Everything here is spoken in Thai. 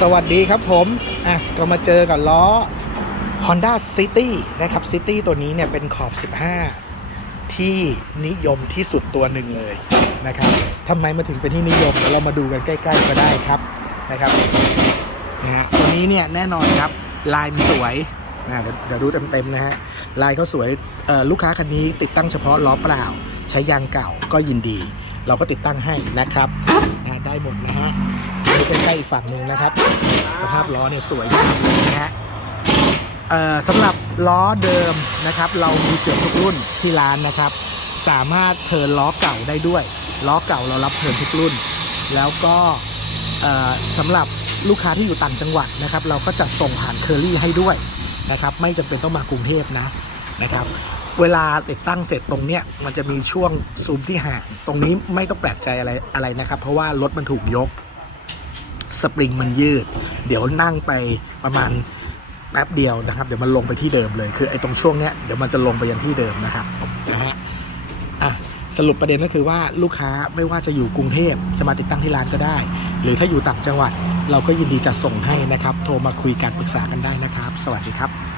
สวัสดีครับผม อะ ก็มาเจอกับล้อ Honda City นะครับ City ตัวนี้เนี่ยเป็นขอบ 15 ที่นิยมที่สุดตัวหนึ่งเลยนะครับทำไมมาถึงเป็นที่นิยมเดี๋ยวเรามาดูกันใกล้ๆก็ได้ครับนะครับนะฮะตัวนี้เนี่ยแน่นอนครับ ลายมันสวยอะเดี๋ยวเดี๋ยวดูเต็มๆนะฮะ ลายเขาสวยเออลูกค้าคันนี้ติดตั้งเฉพาะล้อเปล่า ใช้ยางเก่าก็ยินดี เราก็ติดตั้งให้นะครับนะได้หมดนะฮะดูใกล้ๆอีกฝั่งหนึ่งนะครับ สภาพล้อเนี่ยสวยงามเลยนะฮะเอ่อสำหรับล้อเดิมนะครับ เรามีเกือบทุกรุ่นที่ร้านนะครับ สามารถเทินล้อเก่าได้ด้วย ล้อเก่าเรารับเทินทุกรุ่น แล้วก็เอ่อสำหรับลูกค้าที่อยู่ต่างจังหวัดนะครับ เราก็จะส่งผ่านเคอรี่ให้ด้วยนะครับ ไม่จำเป็นต้องมากรุงเทพนะนะครับ เวลาติดตั้งเสร็จตรงเนี้ยมันจะมีช่วงซูมที่ห่างตรงนี้ไม่ต้องแปลกใจอะไรอะไรนะครับ เพราะว่ารถมันถูกยกสปริงมันยืด เดี๋ยวนั่งไปประมาณแป๊บเดียวนะครับ เดี๋ยวมันลงไปที่เดิมเลย คือไอ้ตรงช่วงเนี้ยเดี๋ยวมันจะลงไปยังที่เดิมนะครับนะฮะอะสรุปประเด็นก็คือว่าลูกค้าไม่ว่าจะอยู่กรุงเทพจะมาติดตั้งที่ร้านก็ได้ หรือถ้าอยู่ต่างจังหวัด เราก็ยินดีจะส่งให้นะครับ โทรมาคุยกันปรึกษากันได้นะครับ สวัสดีครับ